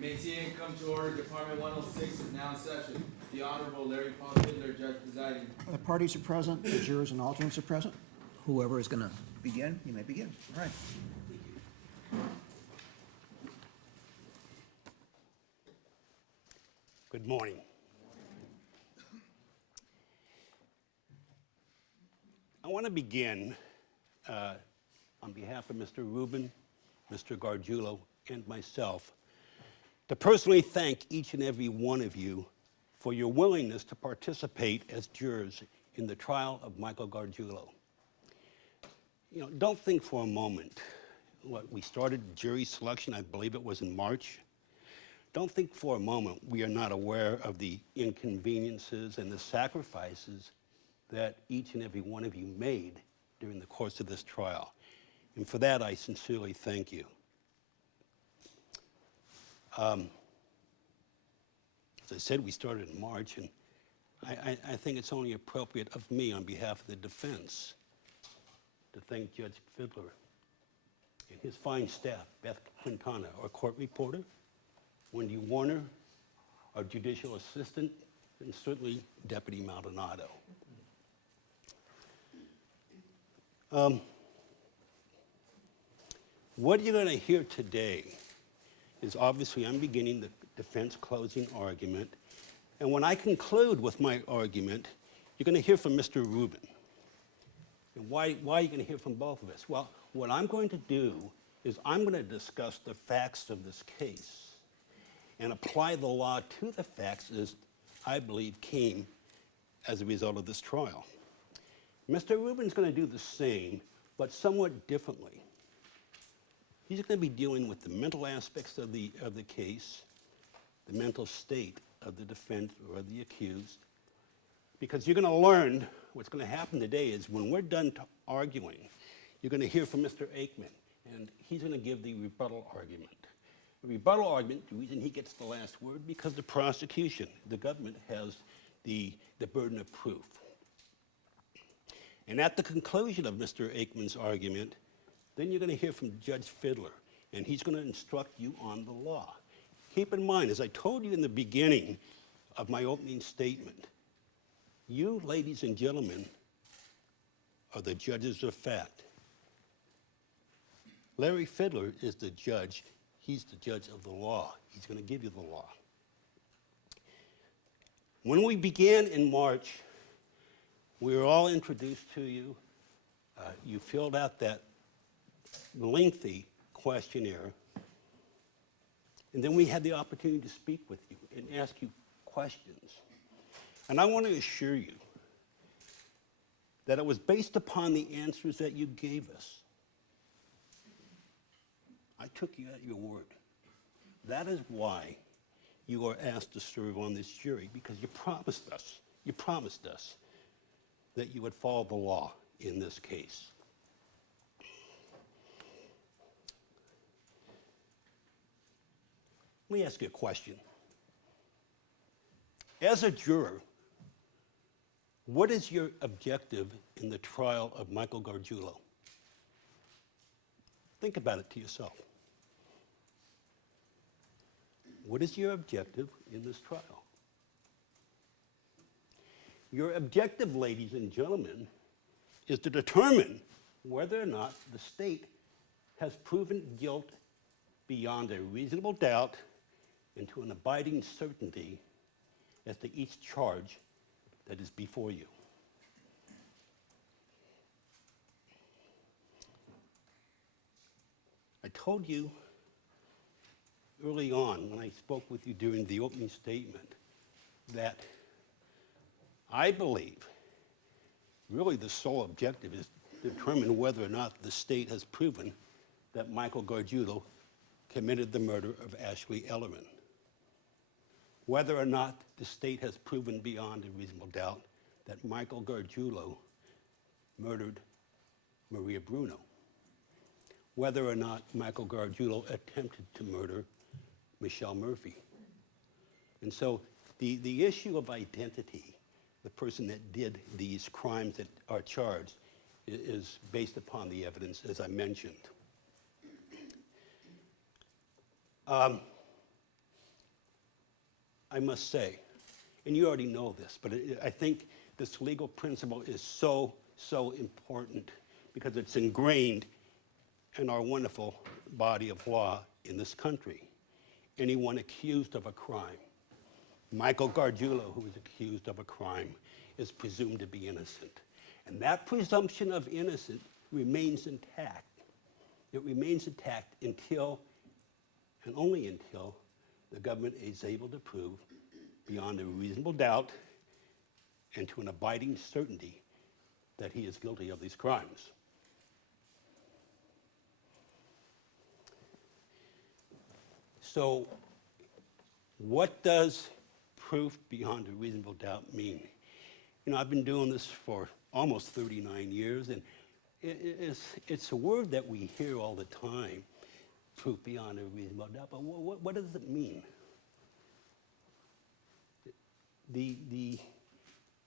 May see and come to order. Department 106 is now in session. The Honorable Larry Paul Fiddler, Judge presiding. The parties are present, the jurors and alternates are present. Whoever is going to begin, you may begin. All right. Good morning. I want to begin on behalf of Mr. Rubin, Mr. Gargiulo, and myself to personally thank each and every one of you for your willingness to participate as jurors in the trial of Michael Gargiulo. You know, don't think for a moment, we started jury selection, I believe it was in March. Don't think for a moment we are not aware of the inconveniences and the sacrifices that each and every one of you made during the course of this trial. And for that, I sincerely thank you. As I said, we started in March, and I think it's only appropriate of me on behalf of the defense to thank Judge Fiddler and his fine staff, Beth Quintana, our court reporter, Wendy Warner, our judicial assistant, and certainly Deputy Maldonado. What you're going to hear today is obviously I'm beginning the defense closing argument, and when I conclude with my argument, you're going to hear from Mr. Rubin. And why are you going to hear from both of us? Well, what I'm going to do is I'm going to discuss the facts of this case and apply the law to the facts as I believe came as a result of this trial. Mr. Rubin's going to do the same, but somewhat differently. He's going to be dealing with the mental aspects of the case, the mental state of the defendant or the accused, because you're going to learn what's going to happen today is when we're done arguing, you're going to hear from Mr. Aikman, and he's going to give the rebuttal argument. The rebuttal argument, the reason he gets the last word, because the prosecution, the government, has the burden of proof. And at the conclusion of Mr. Aikman's argument, then you're going to hear from Judge Fiddler, and he's going to instruct you on the law. Keep in mind, as I told you in the beginning of my opening statement, you, ladies and gentlemen, are the judges of fact. Larry Fiddler is the judge. He's the judge of the law. He's going to give you the law. When we began in March, we were all introduced to you. You filled out that lengthy questionnaire, and then we had the opportunity to speak with you and ask you questions. And I want to assure you that it was based upon the answers that you gave us. I took you at your word. That is why you are asked to serve on this jury, because you promised us that you would follow the law in this case. Let me ask you a question. As a juror, what is your objective in the trial of Michael Gargiulo? Think about it to yourself. What is your objective in this trial? Your objective, ladies and gentlemen, is to determine whether or not the state has proven guilt beyond a reasonable doubt and to an abiding certainty as to each charge that is before you. I told you early on when I spoke with you during the opening statement that I believe really the sole objective is to determine whether or not the state has proven that Michael Gargiulo committed the murder of Ashley Ellerman. Whether or not the state has proven beyond a reasonable doubt that Michael Gargiulo murdered Maria Bruno. Whether or not Michael Gargiulo attempted to murder Michelle Murphy. And so the issue of identity, the person that did these crimes that are charged, is based upon the evidence, as I mentioned. I must say, and you already know this, but I think this legal principle is so, so important because it's ingrained in our wonderful body of law in this country. Anyone accused of a crime, Michael Gargiulo, who was accused of a crime, is presumed to be innocent. And that presumption of innocence remains intact. It remains intact until, and only until, the government is able to prove beyond a reasonable doubt and to an abiding certainty that he is guilty of these crimes. So, what does proof beyond a reasonable doubt mean? You know, I've been doing this for almost 39 years, and it's a word that we hear all the time, proof beyond a reasonable doubt, but what does it mean?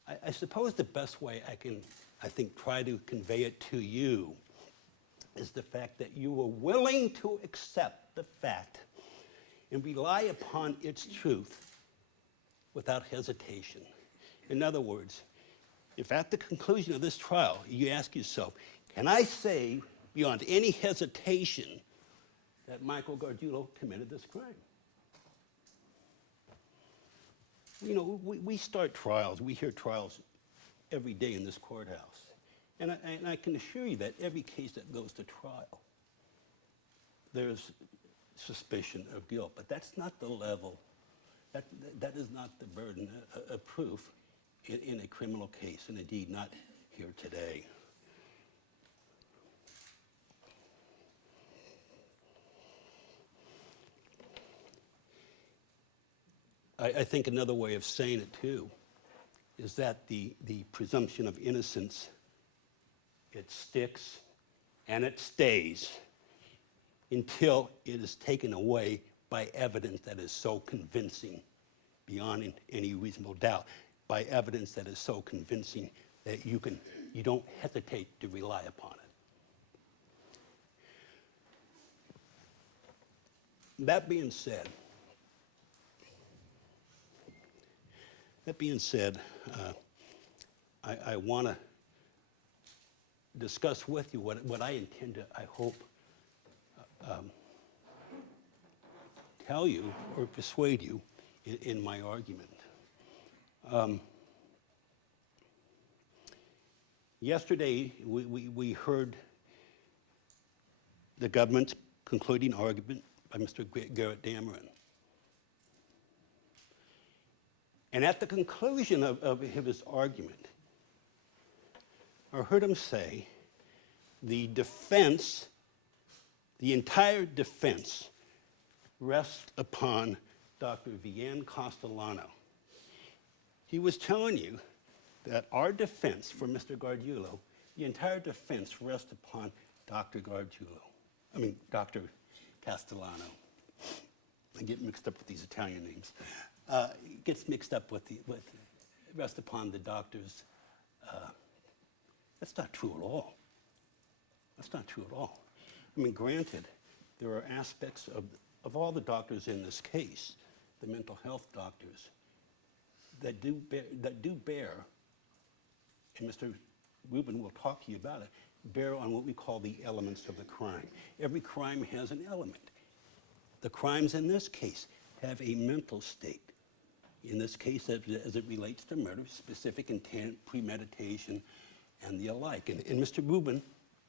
I suppose the best way I think, try to convey it to you is the fact that you are willing to accept the fact and rely upon its truth without hesitation. In other words, if at the conclusion of this trial you ask yourself, can I say beyond any hesitation that Michael Gargiulo committed this crime? You know, we start trials, we hear trials every day in this courthouse. And I can assure you that every case that goes to trial, there's suspicion of guilt, but that's not the level, that is not the burden of proof in a criminal case, and indeed not here today. I think another way of saying it too is that the presumption of innocence, it sticks and it stays until it is taken away by evidence that is so convincing beyond any reasonable doubt, by evidence that is so convincing that you don't hesitate to rely upon it. That being said, I want to discuss with you what I intend to, I hope, tell you or persuade you in my argument. Yesterday, we heard the government's concluding argument by Mr. Garrett Dameron. And at the conclusion of his argument, I heard him say the defense, the entire defense, rests upon Dr. Vianne Castellano. He was telling you that our defense for Mr. Gargiulo, the entire defense rests upon Dr. Castellano. I get mixed up with these Italian names. Gets mixed up with rest upon the doctor's. That's not true at all. That's not true at all. I mean, granted, there are aspects of all the doctors in this case, the mental health doctors, that do bear, and Mr. Rubin will talk to you about it, bear on what we call the elements of the crime. Every crime has an element. The crimes in this case have a mental state. In this case, as it relates to murder, specific intent, premeditation, and the alike. And Mr. Rubin,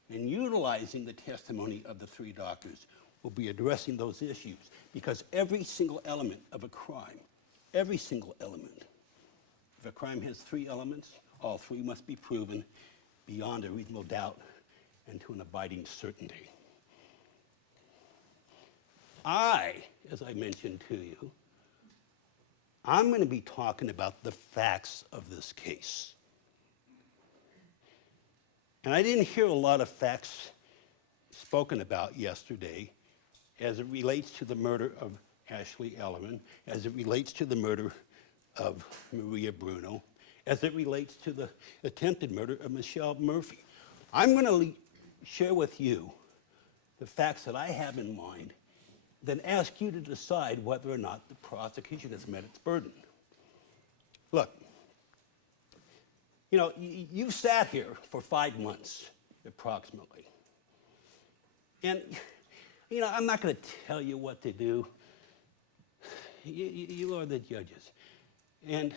in utilizing the testimony of the three doctors, will be addressing those issues, because every single element of a crime, every single element, if a crime has three elements, all three must be proven beyond a reasonable doubt and to an abiding certainty. As I mentioned to you, I'm going to be talking about the facts of this case. And I didn't hear a lot of facts spoken about yesterday as it relates to the murder of Ashley Ellerman, as it relates to the murder of Maria Bruno, as it relates to the attempted murder of Michelle Murphy. I'm going to share with you the facts that I have in mind then ask you to decide whether or not the prosecution has met its burden. Look, you know, you've sat here for 5 months, approximately. And, you know, I'm not going to tell you what to do. You are the judges. And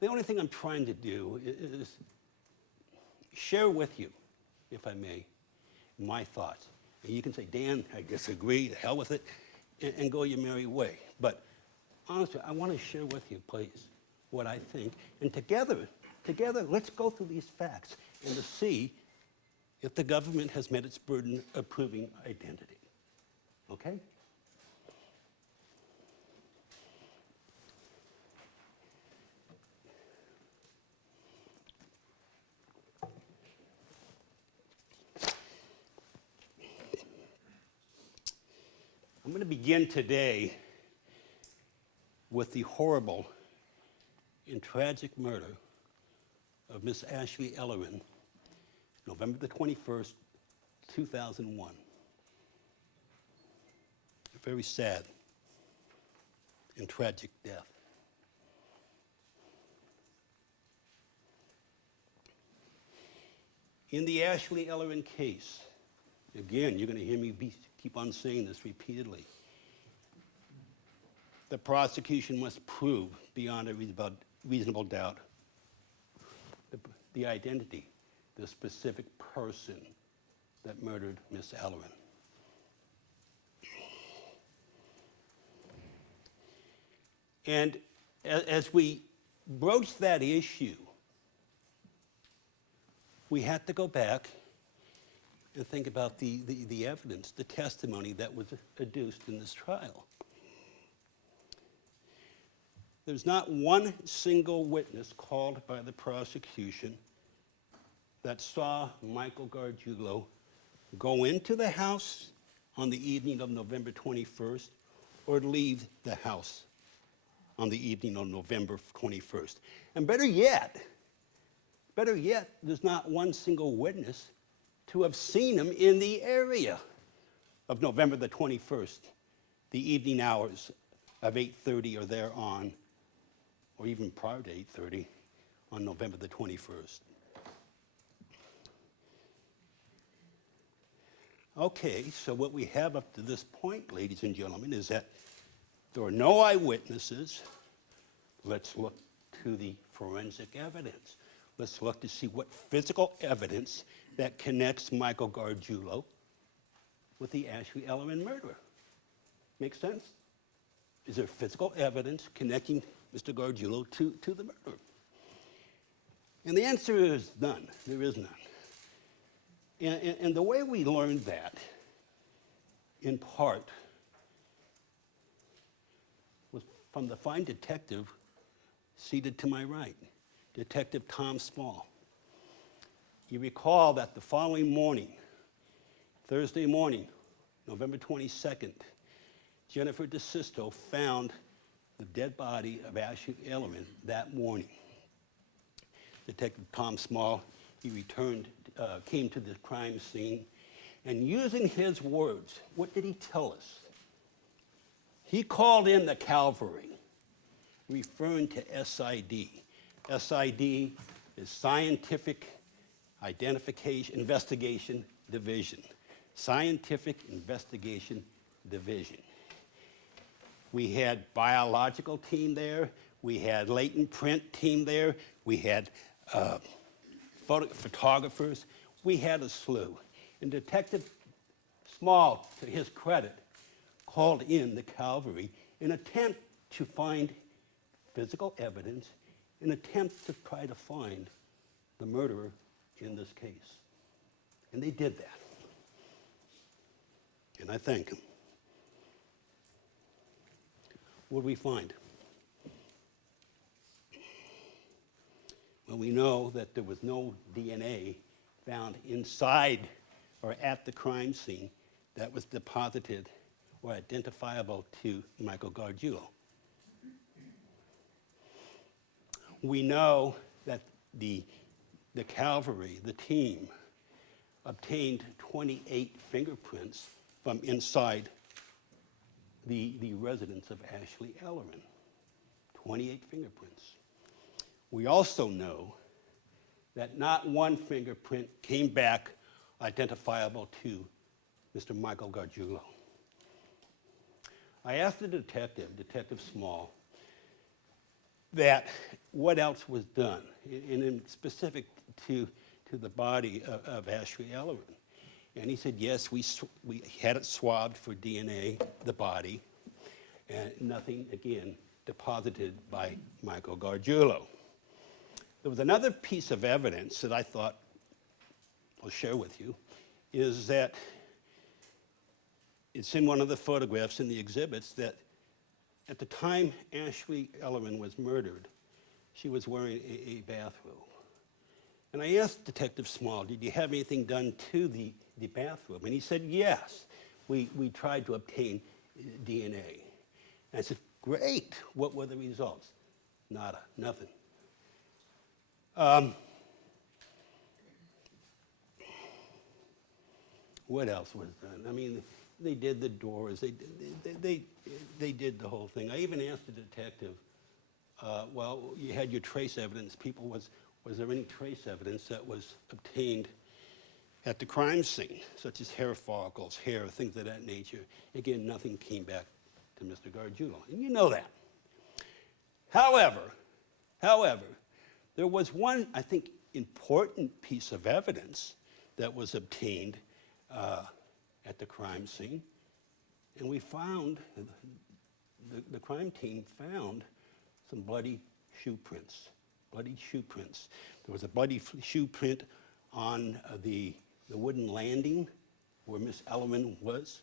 the only thing I'm trying to do is share with you, if I may, my thoughts. And you can say, Dan, I disagree, to hell with it, and go your merry way. But honestly, I want to share with you, please, what I think. And together, let's go through these facts and to see if the government has met its burden of proving identity. Okay? I'm going to begin today with the horrible and tragic murder of Miss Ashley Ellerin, November the 21st, 2001. A very sad and tragic death. In the Ashley Ellerin case, again, you're going to hear me keep on saying this repeatedly. The prosecution must prove beyond a reasonable doubt the identity, the specific person that murdered Miss Ellerin. And as we broach that issue, we had to go back and think about the evidence, the testimony that was adduced in this trial. There's not one single witness called by the prosecution that saw Michael Gargiulo go into the house on the evening of November 21st or leave the house on the evening of November 21st. And better yet, there's not one single witness to have seen him in the area of November the 21st, the evening hours of 8:30 or thereon, or even prior to 8:30 on November the 21st. Okay, so what we have up to this point, ladies and gentlemen, is that there are no eyewitnesses. Let's look to the forensic evidence. Let's look to see what physical evidence that connects Michael Gargiulo with the Ashley Ellerin murder. Make sense? Is there physical evidence connecting Mr. Gargiulo to the murder? And the answer is none. There is none. And the way we learned that, in part, was from the fine detective seated to my right, Detective Tom Small. You recall that the following morning, Thursday morning, November 22nd, Jennifer DeSisto found the dead body of Ashley Ellerin that morning. Detective Tom Small, he came to the crime scene, and using his words, what did he tell us? He called in the cavalry, referring to SID. SID is Scientific Investigation Division. Scientific Investigation Division. We had biological team there. We had latent print team there. We had photographers. We had a slew. And Detective Small, to his credit, called in the cavalry in an attempt to find physical evidence, in an attempt to try to find the murderer in this case. And they did that. And I thank him. What did we find? Well, we know that there was no DNA found inside or at the crime scene that was deposited or identifiable to Michael Gargiulo. We know that the cavalry, the team, obtained 28 fingerprints from inside the residence of Ashley Ellerman, 28 fingerprints. We also know that not one fingerprint came back identifiable to Mr. Michael Gargiulo. I asked the detective, Detective Small, that what else was done, and in specific to the body of Ashley Ellerman. And he said, yes, we had it swabbed for DNA, the body, and nothing, again, deposited by Michael Gargiulo. There was another piece of evidence that I thought I'll share with you, is that it's in one of the photographs in the exhibits that at the time Ashley Ellerman was murdered, she was wearing a bathrobe. And I asked Detective Small, did you have anything done to the bathrobe? And he said, yes, we tried to obtain DNA. And I said, great, what were the results? Nada, nothing. What else was done? I mean, they did the doors, they did the whole thing. I even asked the detective, well, you had your trace evidence. Was there any trace evidence that was obtained at the crime scene, such as hair follicles, hair, things of that nature? Again, nothing came back to Mr. Gargiulo, and you know that. However, there was one, I think, important piece of evidence that was obtained at the crime scene, and we found, the crime team found some bloody shoe prints. Bloody shoe prints. There was a bloody shoe print on the wooden landing where Miss Ellerman was,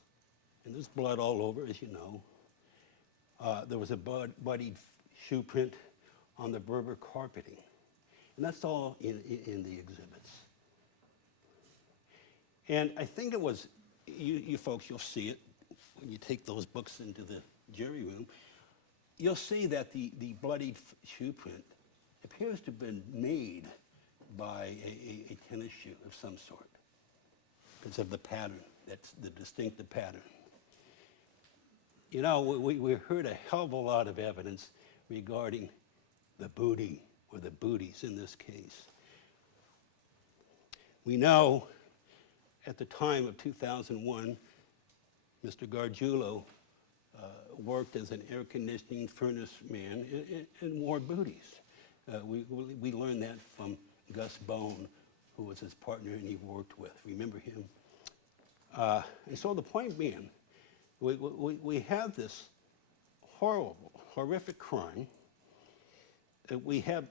and there's blood all over, as you know. There was a bloodied shoe print on the Berber carpeting, and that's all in the exhibits. And I think it was, you folks, you'll see it when you take those books into the jury room. You'll see that the bloodied shoe print appears to have been made by a tennis shoe of some sort because of the pattern. That's the distinctive pattern. You know, we heard a hell of a lot of evidence regarding the booty or the booties in this case. We know at the time of 2001, Mr. Gargiulo worked as an air conditioning furnace man and wore booties. We learned that from Gus Bone, who was his partner and he worked with. Remember him? And so the point being, we have this horrible, horrific crime. We have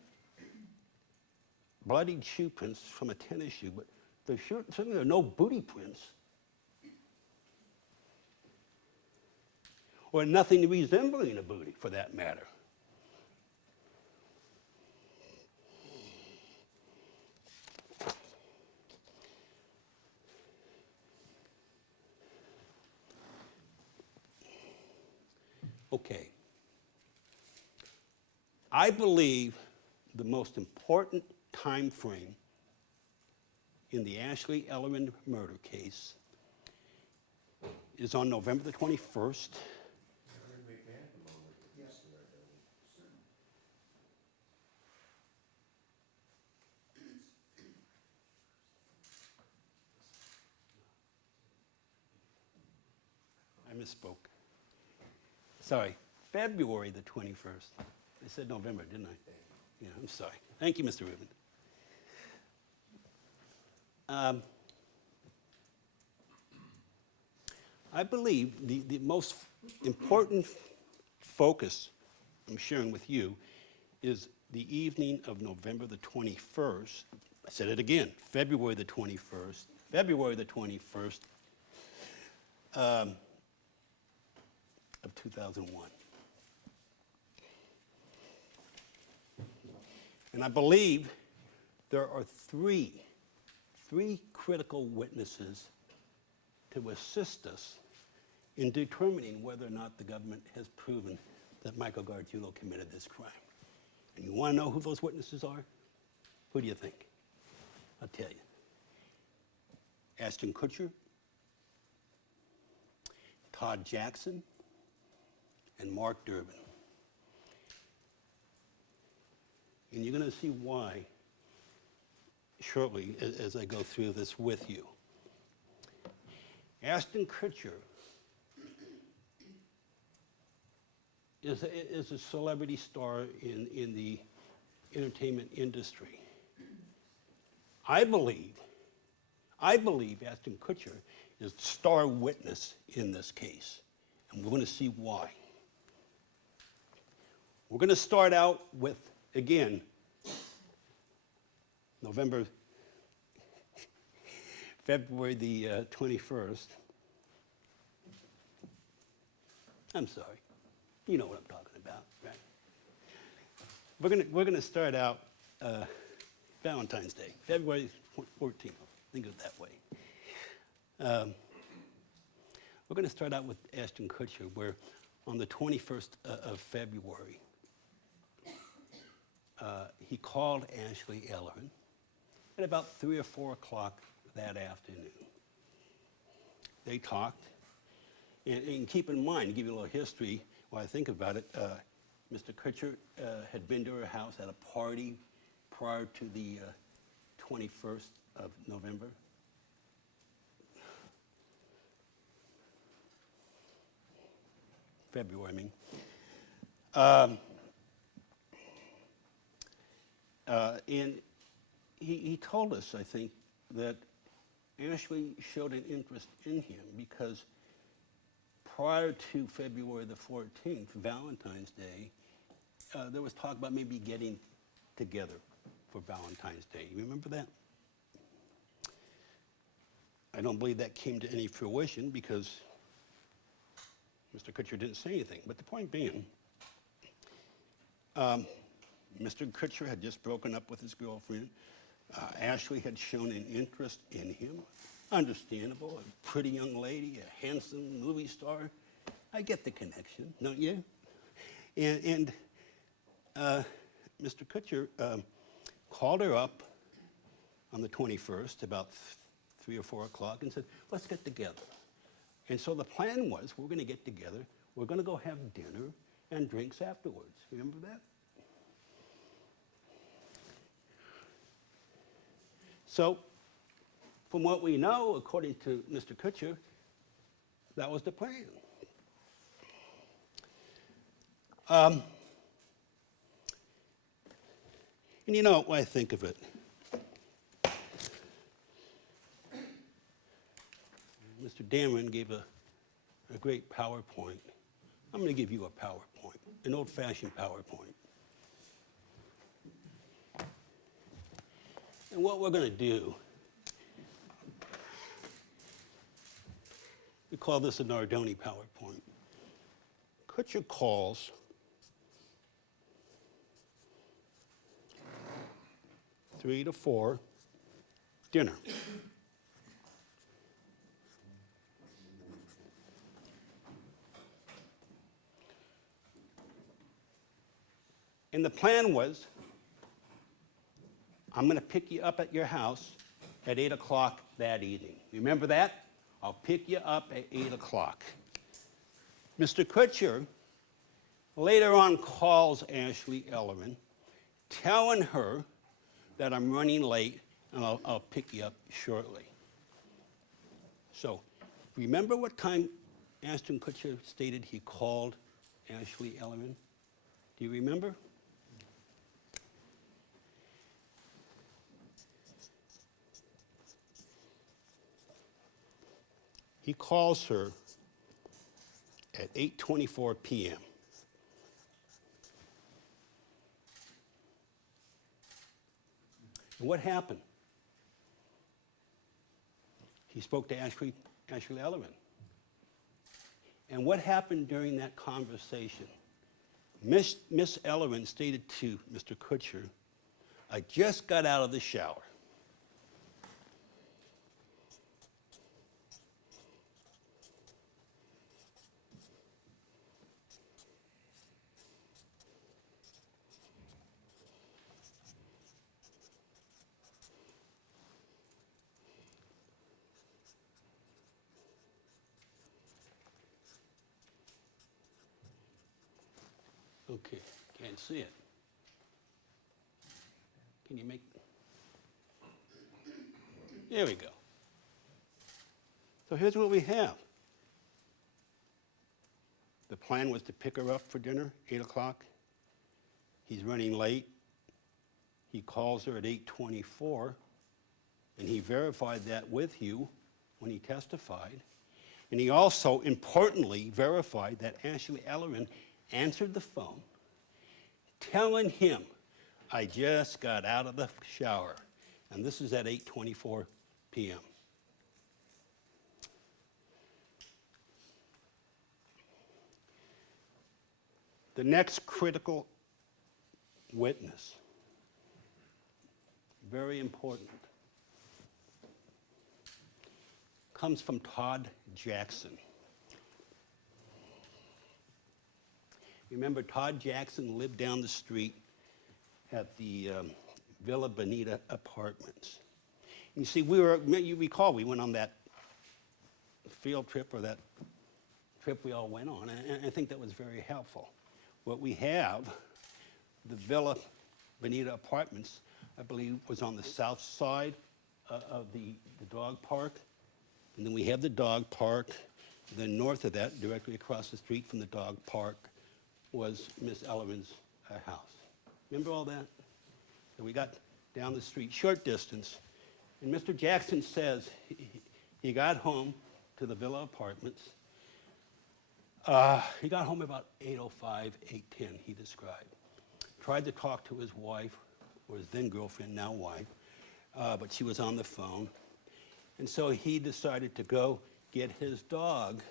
bloodied shoe prints from a tennis shoe, but certainly there are no booty prints. Or nothing resembling a booty, for that matter. Okay. I believe the most important time frame in the Ashley Ellerman murder case is on November the 21st. I misspoke. Sorry, February the 21st. I said November, didn't I? Yeah, I'm sorry. Thank you, Mr. Rubin. I believe the most important focus I'm sharing with you is the evening of November the 21st. I said it again, February the 21st. February the 21st of 2001. And I believe there are three critical witnesses to assist us in determining whether or not the government has proven that Michael Gargiulo committed this crime. And you want to know who those witnesses are? Who do you think? I'll tell you. Ashton Kutcher, Todd Jackson, and Mark Durbin. And you're going to see why shortly as I go through this with you. Ashton Kutcher is a celebrity star in the entertainment industry. I believe Ashton Kutcher is the star witness in this case, and we're going to see why. We're going to start out with, again, February the 21st. I'm sorry. You know what I'm talking about, right? We're gonna start out Valentine's Day, February 14th. Think of it that way. We're going to start out with Ashton Kutcher, where on the 21st of February, he called Ashley Ellerin at about 3 or 4 o'clock that afternoon. They talked, and keep in mind, to give you a little history while I think about it, Mr. Kutcher had been to her house at a party prior to the 21st of November. February, I mean. And he told us, I think, that Ashley showed an interest in him because prior to February the 14th, Valentine's Day, there was talk about maybe getting together for Valentine's Day. You remember that? I don't believe that came to any fruition because Mr. Kutcher didn't say anything. But the point being, Mr. Kutcher had just broken up with his girlfriend. Ashley had shown an interest in him. Understandable, a pretty young lady, a handsome movie star. I get the connection, don't you? And Mr. Kutcher called her up on the 21st, about 3 or 4 o'clock, and said, let's get together. And so the plan was, we're going to get together, we're going to go have dinner and drinks afterwards. Remember that? So, from what we know, according to Mr. Kutcher, that was the plan. And you know what I think of it? Mr. Dameron gave a great PowerPoint. I'm going to give you a PowerPoint, an old-fashioned PowerPoint. And what we're going to do, we call this a Nardoni PowerPoint. Kutcher calls (3 to 4) dinner. And the plan was, I'm going to pick you up at your house at 8 o'clock that evening. Remember that? I'll pick you up at 8 o'clock. Mr. Kutcher later on calls Ashley Ellerin, telling her that I'm running late and I'll pick you up shortly. So, remember what time Ashton Kutcher stated he called Ashley Ellerin? Do you remember? He calls her at 8:24 p.m. And what happened? He spoke to Ashley Ellerin. And what happened during that conversation? Miss Ellerin stated to Mr. Kutcher, I just got out of the shower. Okay, can't see it. Can you make? There we go. So here's what we have. The plan was to pick her up for dinner, 8 o'clock. He's running late. He calls her at 8:24, and he verified that with you when he testified. And he also, importantly, verified that Ashley Ellerman answered the phone, telling him, I just got out of the shower. And this is at 8:24 p.m. The next critical witness, very important, comes from Todd Jackson. Remember, Todd Jackson lived down the street at the Villa Bonita Apartments. And you see, you recall, we went on that field trip, or that trip we all went on, and I think that was very helpful. What we have, the Villa Bonita Apartments, I believe, was on the south side of the dog park. And then we have the dog park. Then north of that, directly across the street from the dog park, was Miss Ellerman's house. Remember all that? So we got down the street, short distance. And Mr. Jackson says he got home to the Villa Apartments. He got home about 8:05, 8:10, he described. Tried to talk to his wife, or his then girlfriend, now wife, but she was on the phone. And so he decided to go get his dog,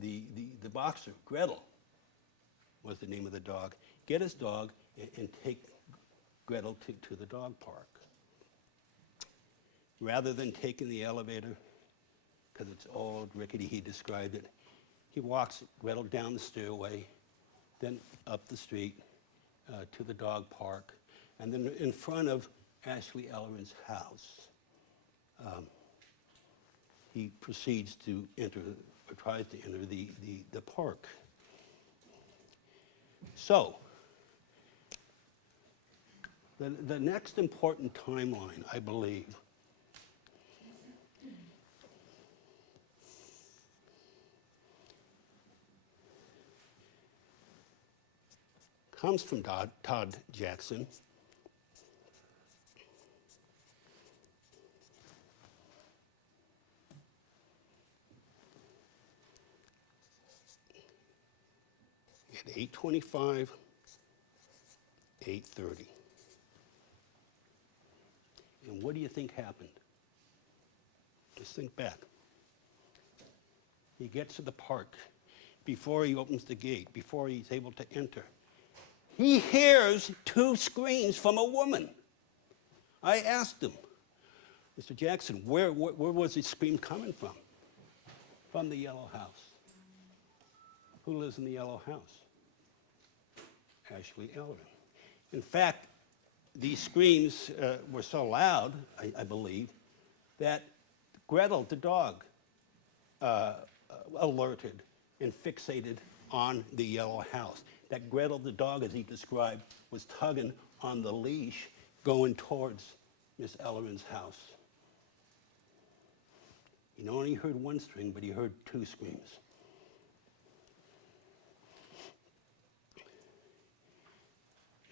the boxer, Gretel was the name of the dog, get his dog and take Gretel to the dog park. Rather than taking the elevator, because it's old, rickety, he described it, he walks Gretel down the stairway, then up the street to the dog park, and then in front of Ashley Ellerman's house, he proceeds to enter, or tries to enter the park. So, the next important timeline, I believe, comes from Todd Jackson. At 8:25, 8:30. And what do you think happened? Just think back. He gets to the park. Before he opens the gate, before he's able to enter, he hears two screams from a woman. I asked him, Mr. Jackson, where was the scream coming from? From the yellow house. Who lives in the yellow house? Ashley Ellerman. In fact, these screams were so loud, I believe, that Gretel, the dog, alerted and fixated on the yellow house. That Gretel, the dog, as he described, was tugging on the leash going towards Miss Ellerman's house. He not only heard one scream, but he heard two screams.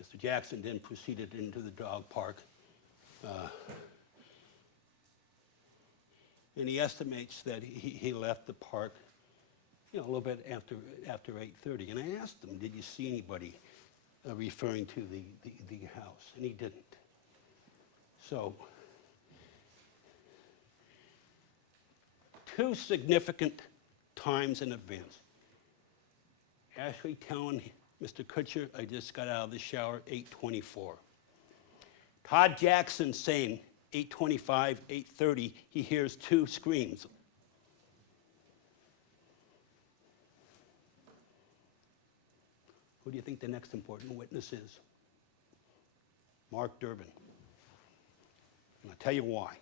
Mr. Jackson then proceeded into the dog park, and he estimates that he left the park, a little bit after 8:30. And I asked him, did you see anybody referring to the house? And he didn't. So, two significant times in advance. Ashley telling Mr. Kutcher, I just got out of the shower, 8:24. Todd Jackson saying 8:25, 8:30, he hears two screams. Who do you think the next important witness is? Mark Durbin. And I'll tell you why.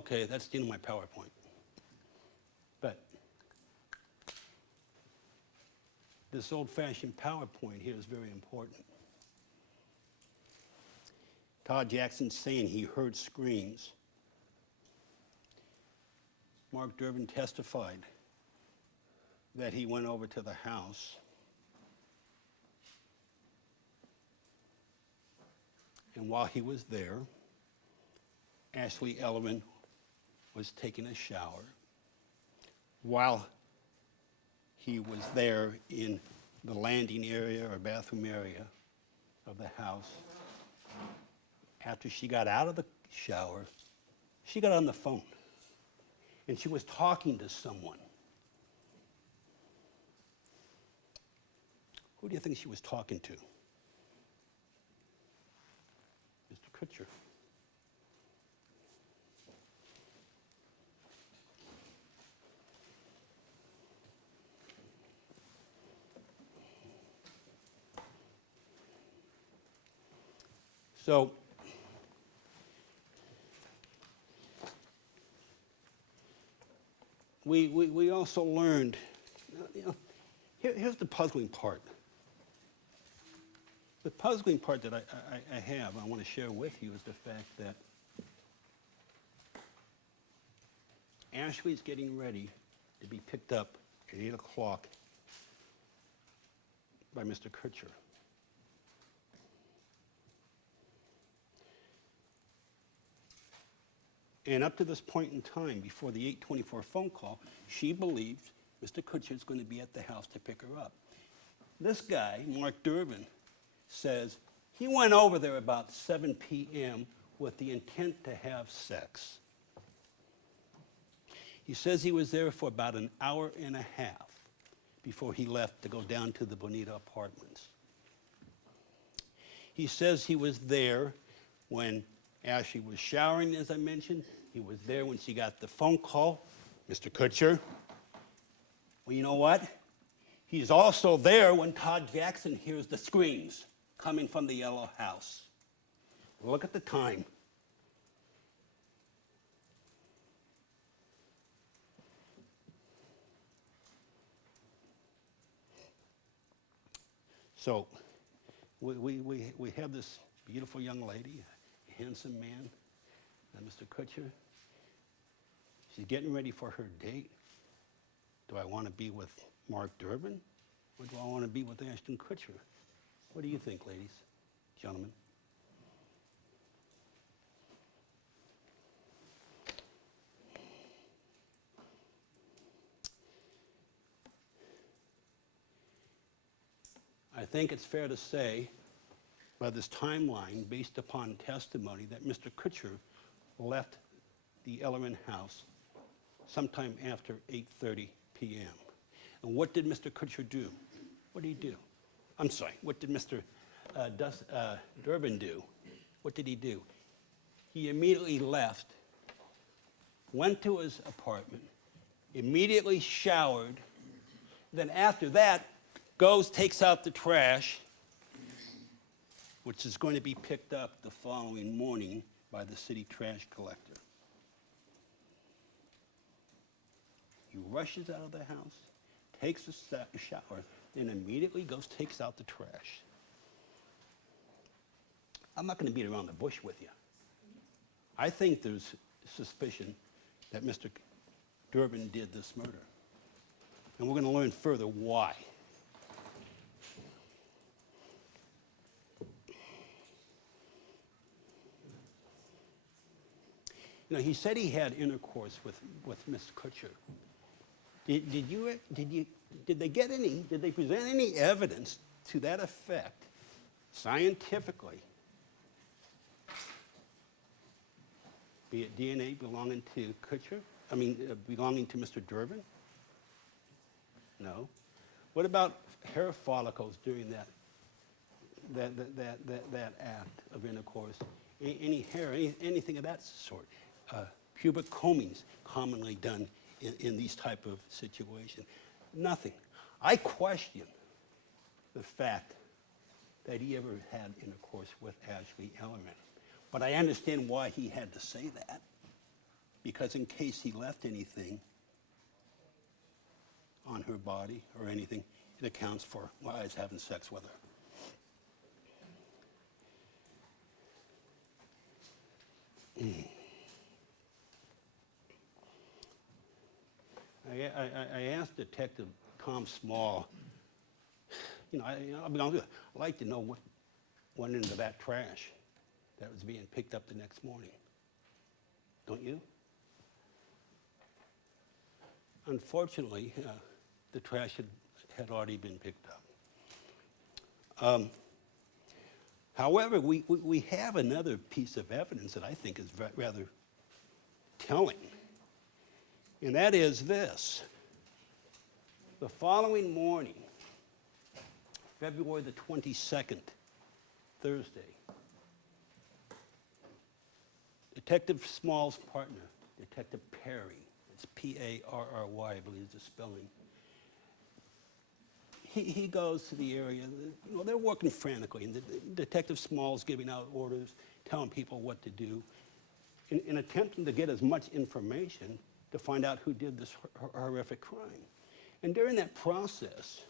Okay, that's the end of my PowerPoint. But this old-fashioned PowerPoint here is very important. Todd Jackson's saying he heard screams. Mark Durbin testified that he went over to the house and while he was there, Ashley Ellerman was taking a shower. While he was there in the landing area or bathroom area of the house, after she got out of the shower, she got on the phone and she was talking to someone. Who do you think she was talking to? Mr. Kutcher. So, we also learned, here's the puzzling part. The puzzling part that I want to share with you is the fact that Ashley's getting ready to be picked up at 8 o'clock by Mr. Kutcher. And up to this point in time, before the 8:24 phone call, she believed Mr. Kutcher is going to be at the house to pick her up. This guy, Mark Durbin, says he went over there about 7 p.m. with the intent to have sex. He says he was there for about an hour and a half before he left to go down to the Bonita Apartments. He says he was there when Ashley was showering, as I mentioned. He was there when she got the phone call. Mr. Kutcher. Well, you know what? He's also there when Todd Jackson hears the screams coming from the yellow house. Look at the time. So we have this beautiful young lady, a handsome man, Mr. Kutcher. She's getting ready for her date. Do I want to be with Mark Durbin, or do I want to be with Ashton Kutcher? What do you think, ladies, gentlemen? I think it's fair to say, by this timeline, based upon testimony, that Mr. Kutcher left the Ellerman house sometime after 8:30 p.m. And what did Mr. Kutcher do? What did he do? I'm sorry, what did Mr. Durbin do? What did he do? He immediately left, went to his apartment, immediately showered, then after that, goes, takes out the trash, which is going to be picked up the following morning by the city trash collector. He rushes out of the house, takes a shower, then immediately goes, takes out the trash. I'm not going to beat around the bush with you. I think there's suspicion that Mr. Durbin did this murder. And we're going to learn further why. You know, he said he had intercourse with Miss Kutcher. Did they present any evidence to that effect, scientifically? Be it DNA belonging to Kutcher? Belonging to Mr. Durbin? No. What about hair follicles during that act of intercourse? Any hair, anything of that sort? Pubic combings commonly done in these type of situations. Nothing. I question the fact that he ever had intercourse with Ashley Ellerman. But I understand why he had to say that. because in case he left anything on her body or anything, it accounts for why I was having sex with her. I asked Detective Tom Small, I'll be honest with you, I'd like to know what went into that trash that was being picked up the next morning. Don't you? Unfortunately, the trash had already been picked up. However, we have another piece of evidence that I think is rather telling, and that is this. The following morning, February the 22nd, Thursday, Detective Small's partner, Detective Perry, it's P-A-R-R-Y, I believe is the spelling, he goes to the area. They're working frantically, and the Detective Small's giving out orders, telling people what to do, in attempting to get as much information to find out who did this horrific crime. And during that process,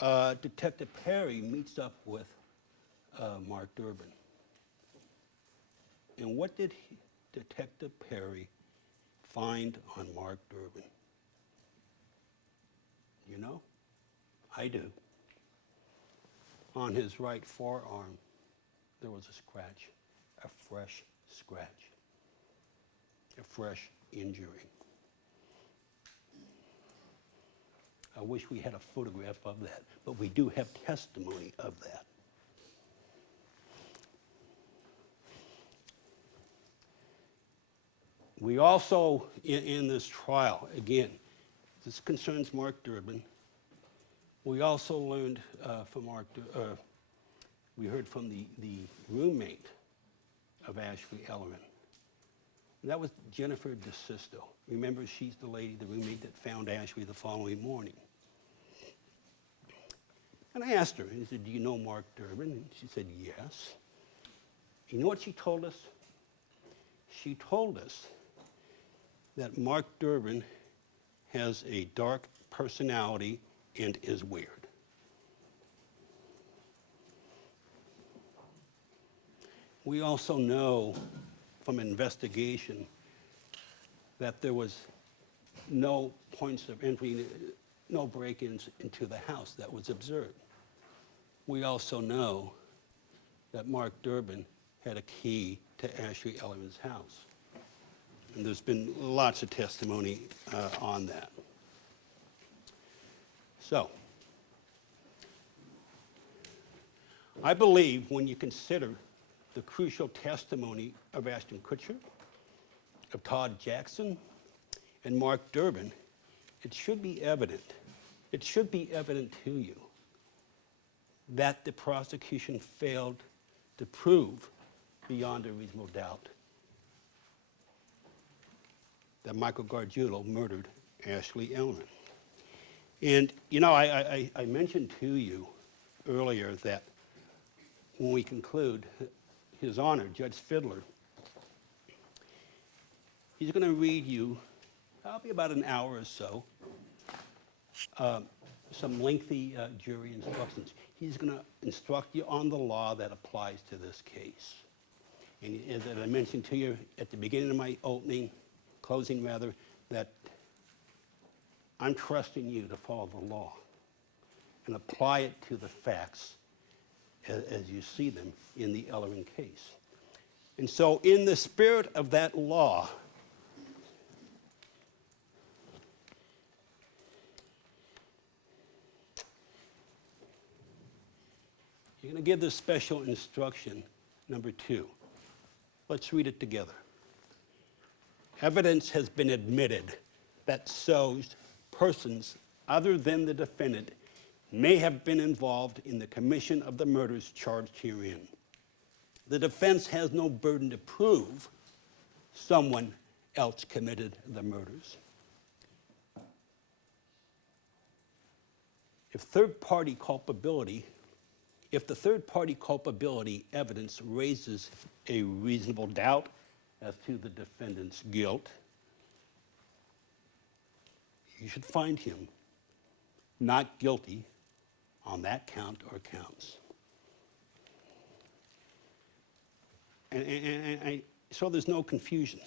Detective Perry meets up with Mark Durbin. And what did Detective Perry find on Mark Durbin? You know? I do. On his right forearm, there was a scratch, a fresh scratch, a fresh injury. I wish we had a photograph of that, but we do have testimony of that. We also, in this trial, again, this concerns Mark Durbin. We also learned from we heard from the roommate of Ashley Ellerman. That was Jennifer DeSisto. Remember, she's the lady, the roommate that found Ashley the following morning. And I asked her, I said, do you know Mark Durbin? And she said, yes. You know what she told us? She told us that Mark Durbin has a dark personality and is weird. We also know from investigation that there was no points of entry, no break-ins into the house that was observed. We also know that Mark Durbin had a key to Ashley Ellerman's house. And there's been lots of testimony on that. So, I believe when you consider the crucial testimony of Ashton Kutcher, of Todd Jackson, and Mark Durbin, it should be evident to you that the prosecution failed to prove beyond a reasonable doubt that Michael Gargiulo murdered Ashley Ellerman. And, I mentioned to you earlier that when we conclude, His Honor, Judge Fiddler, he's going to read you, probably about an hour or so, some lengthy jury instructions. He's going to instruct you on the law that applies to this case. And as I mentioned to you at the beginning of my closing, that I'm trusting you to follow the law and apply it to the facts as you see them in the Ellerman case. And so in the spirit of that law, you're going to give this special instruction, number 2. Let's read it together. Evidence has been admitted that shows persons other than the defendant may have been involved in the commission of the murders charged herein. The defense has no burden to prove someone else committed the murders. If the third-party culpability evidence raises a reasonable doubt as to the defendant's guilt, you should find him not guilty on that count or counts. So there's no confusion.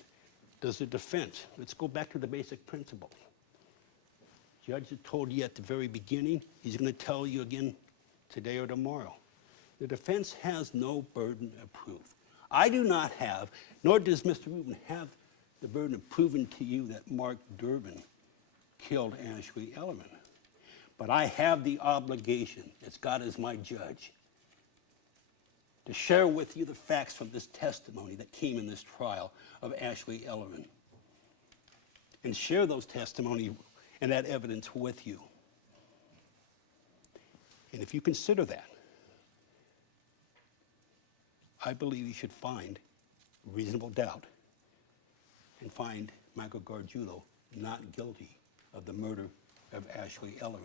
Does the defense, let's go back to the basic principle. Judge had told you at the very beginning, he's going to tell you again today or tomorrow. The defense has no burden of proof. I do not have, nor does Mr. Rubin have the burden of proving to you that Mark Durbin killed Ashley Ellerman. But I have the obligation, as God is my judge, to share with you the facts from this testimony that came in this trial of Ashley Ellerman, and share those testimony and that evidence with you. And if you consider that, I believe you should find reasonable doubt and find Michael Gargiulo not guilty of the murder of Ashley Ellerman.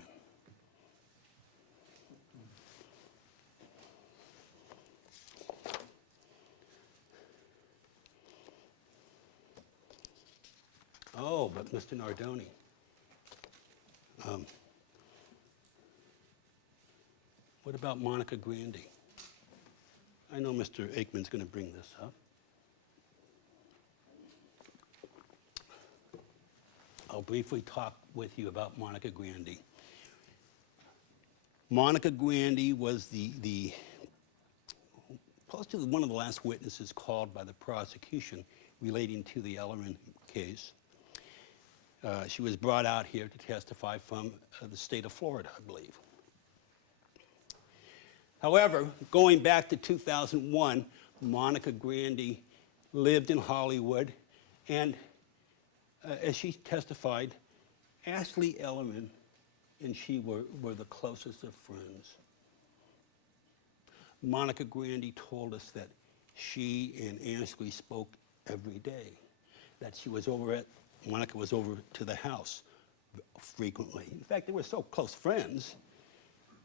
Oh, but Mr. Nardoni, what about Monica Grandy? I know Mr. Aikman's going to bring this up. I'll briefly talk with you about Monica Grandy. Monica Grandy was possibly one of the last witnesses called by the prosecution relating to the Ellerman case. She was brought out here to testify from the state of Florida, I believe. However, going back to 2001, Monica Grandy lived in Hollywood, and as she testified, Ashley Ellerman and she were the closest of friends. Monica Grandy told us that she and Ashley spoke every day, that Monica was over to the house frequently. In fact, they were so close friends,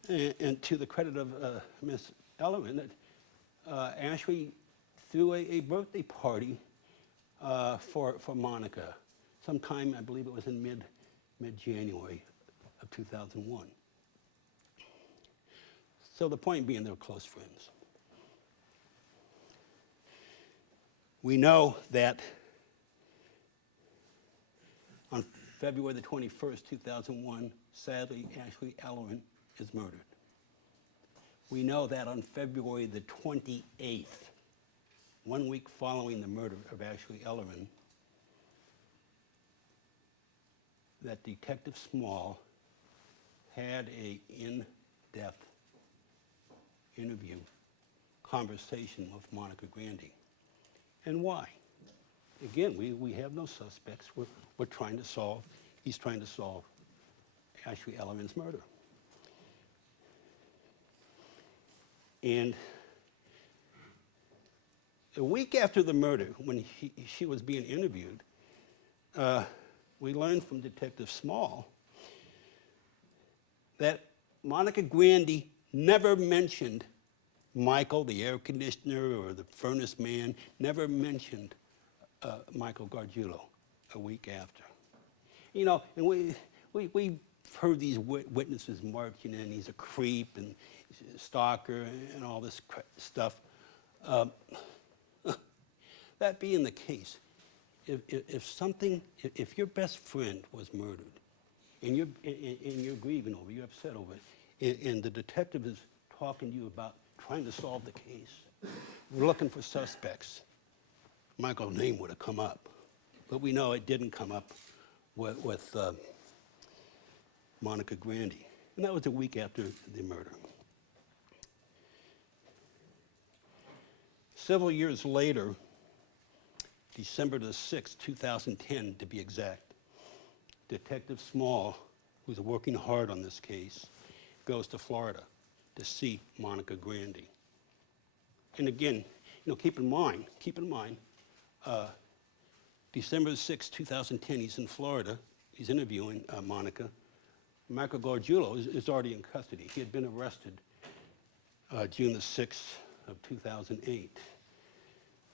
and to the credit of Miss Ellerman, that Ashley threw a birthday party for Monica sometime, I believe it was in mid-January of 2001. So the point being, they were close friends. We know that on February the 21st, 2001, sadly, Ashley Ellerman is murdered. We know that on February the 28th, 1 week following the murder of Ashley Ellerman, that Detective Small had an in-depth interview, conversation with Monica Grandy. And why? Again, we have no suspects. We're trying to solve, he's trying to solve Ashley Ellerman's murder. And a week after the murder, when she was being interviewed, we learned from Detective Small that Monica Grandy never mentioned Michael, the air conditioner, or the furnace man, never mentioned Michael Gargiulo a week after. You know, and we heard these witnesses marching in, he's a creep and he's a stalker and all this stuff. That being the case, if your best friend was murdered and you're grieving over it, you're upset over it, and the detective is talking to you about trying to solve the case, we're looking for suspects, Michael's name would have come up. But we know it didn't come up with Monica Grandy. And that was a week after the murder. Several years later, December the 6th, 2010 to be exact, Detective Small, who's working hard on this case, goes to Florida to see Monica Grandy. And again, keep in mind, December 6, 2010, he's in Florida. He's interviewing Monica. Michael Gargiulo is already in custody. He had been arrested June the 6th of 2008.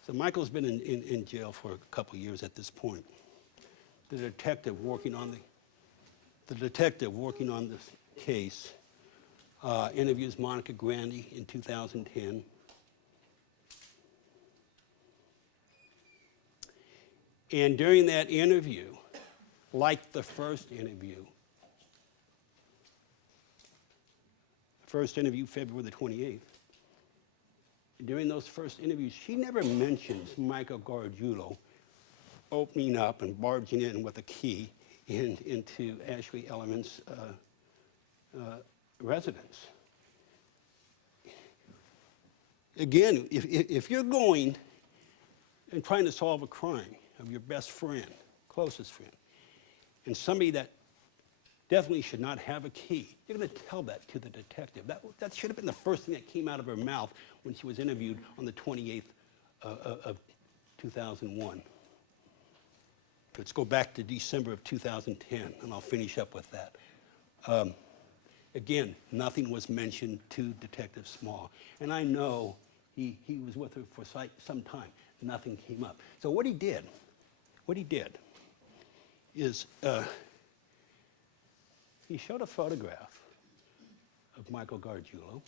So Michael's been in jail for a couple of years at this point. The detective working on this case interviews Monica Grandy in 2010. And during that interview, like the first interview, February the 28th, during those first interviews, she never mentions Michael Gargiulo opening up and barging in with a key into Ashley Elliman's residence. Again, if you're going and trying to solve a crime of your best friend, closest friend, and somebody that definitely should not have a key, you're going to tell that to the detective. That should have been the first thing that came out of her mouth when she was interviewed on the 28th of 2001. Let's go back to December of 2010, and I'll finish up with that. Again, nothing was mentioned to Detective Small. And I know he was with her for some time. Nothing came up. So what he did is he showed a photograph of Michael Gargiulo.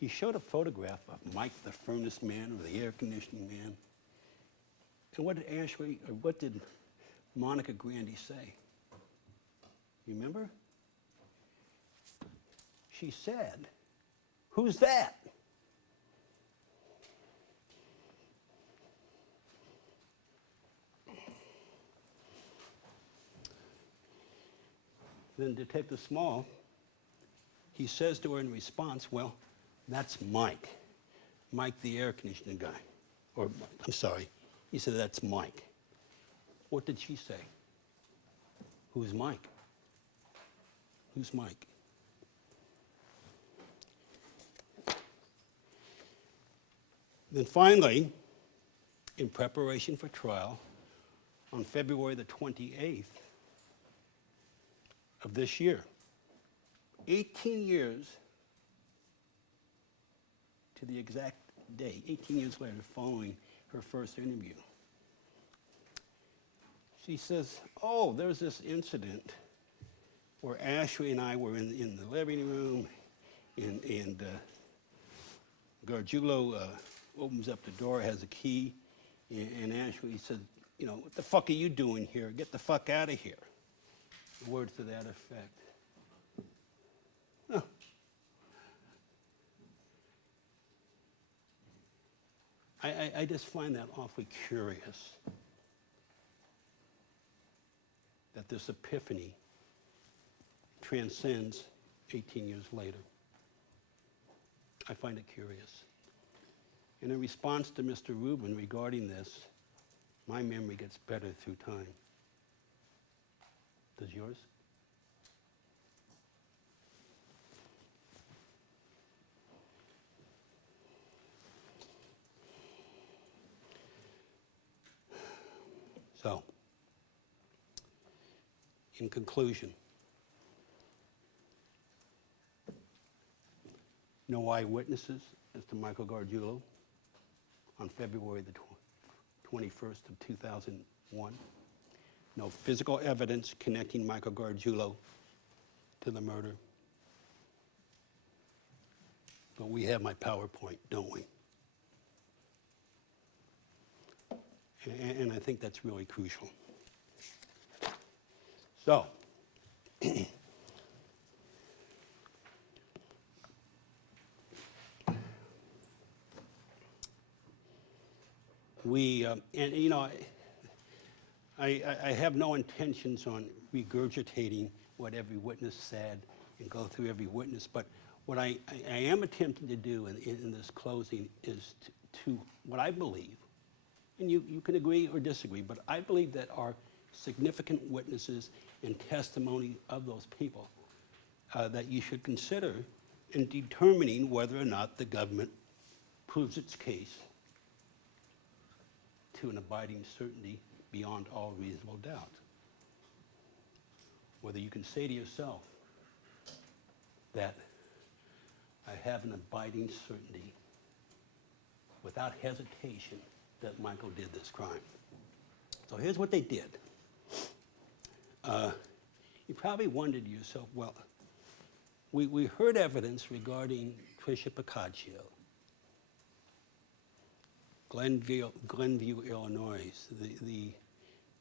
He showed a photograph of Mike, the furnace man, or the air conditioning man. And what did Monica Grandy say? You remember? She said, "Who's that?" Then Detective Small, he says to her in response, "Well, that's Mike. Mike, the air conditioning guy." Or, I'm sorry, he said, "That's Mike." What did she say? "Who's Mike? Who's Mike?" Then finally, in preparation for trial, on February the 28th of this year, 18 years to the exact day, 18 years later, following her first interview, she says, "Oh, there's this incident where Ashley and I were in the living room, and Gargiulo opens up the door, has a key, and Ashley said, 'What the fuck are you doing here? Get the fuck out of here.'" Words to that effect. Huh. I just find that awfully curious that this epiphany transcends 18 years later. I find it curious. And in response to Mr. Rubin regarding this, my memory gets better through time. Does yours? So, in conclusion, no eyewitnesses as to Michael Gargiulo on February the 21st of 2001. No physical evidence connecting Michael Gargiulo to the murder. But we have my PowerPoint, don't we? And I think that's really crucial. So, I have no intentions on regurgitating what every witness said and go through every witness, but what I am attempting to do in this closing is to what I believe, and you can agree or disagree, but I believe that are significant witnesses and testimony of those people that you should consider in determining whether or not the government proves its case to an abiding certainty beyond all reasonable doubt. Whether you can say to yourself that I have an abiding certainty, without hesitation, that Michael did this crime. So here's what they did. You probably wondered to yourself, well, we heard evidence regarding Tricia Piccaccio, Glenview, Illinois,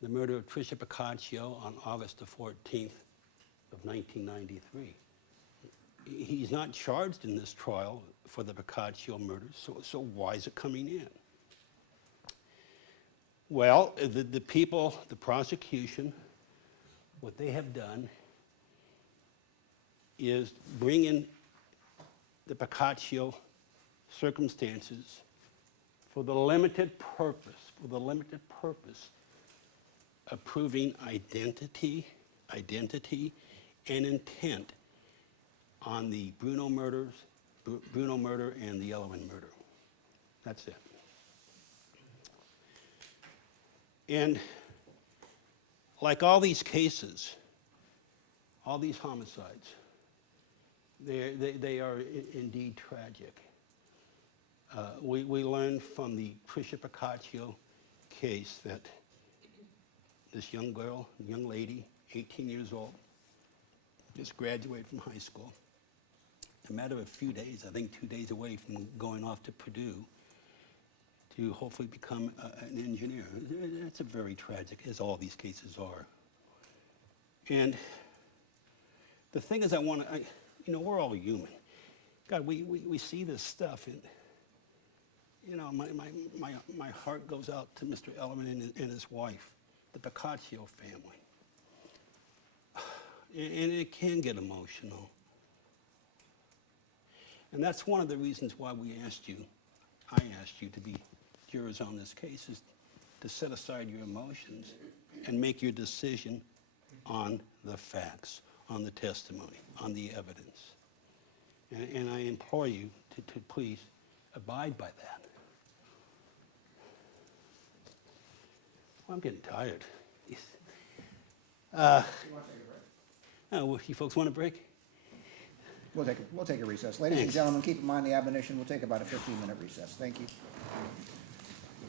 the murder of Tricia Piccaccio on August the 14th of 1993. He's not charged in this trial for the Piccaccio murder, so why is it coming in? Well, the people, the prosecution, what they have done is bring in the Piccaccio circumstances for the limited purpose of proving identity and intent on the Bruno murder and the Elwin murder. That's it. And like all these cases, all these homicides, they are indeed tragic. We learned from the Tricia Piccaccio case that this young girl, young lady, 18 years old, just graduated from high school. In a matter of a few days, I think 2 days away from going off to Purdue to hopefully become an engineer. It's a very tragic, as all these cases are. And the thing is, we're all human. God, we see this stuff, and my heart goes out to Mr. Elliman and his wife, the Piccaccio family. And it can get emotional. And that's one of the reasons why I asked you to be jurors on this case, is to set aside your emotions and make your decision on the facts, on the testimony, on the evidence. And I implore you to please abide by that. Well, I'm getting tired. You want to take a break? Well, you folks want a break? We'll take a recess. Ladies and Thanks. gentlemen, keep in mind the admonition. We'll take about a 15-minute recess. Thank you.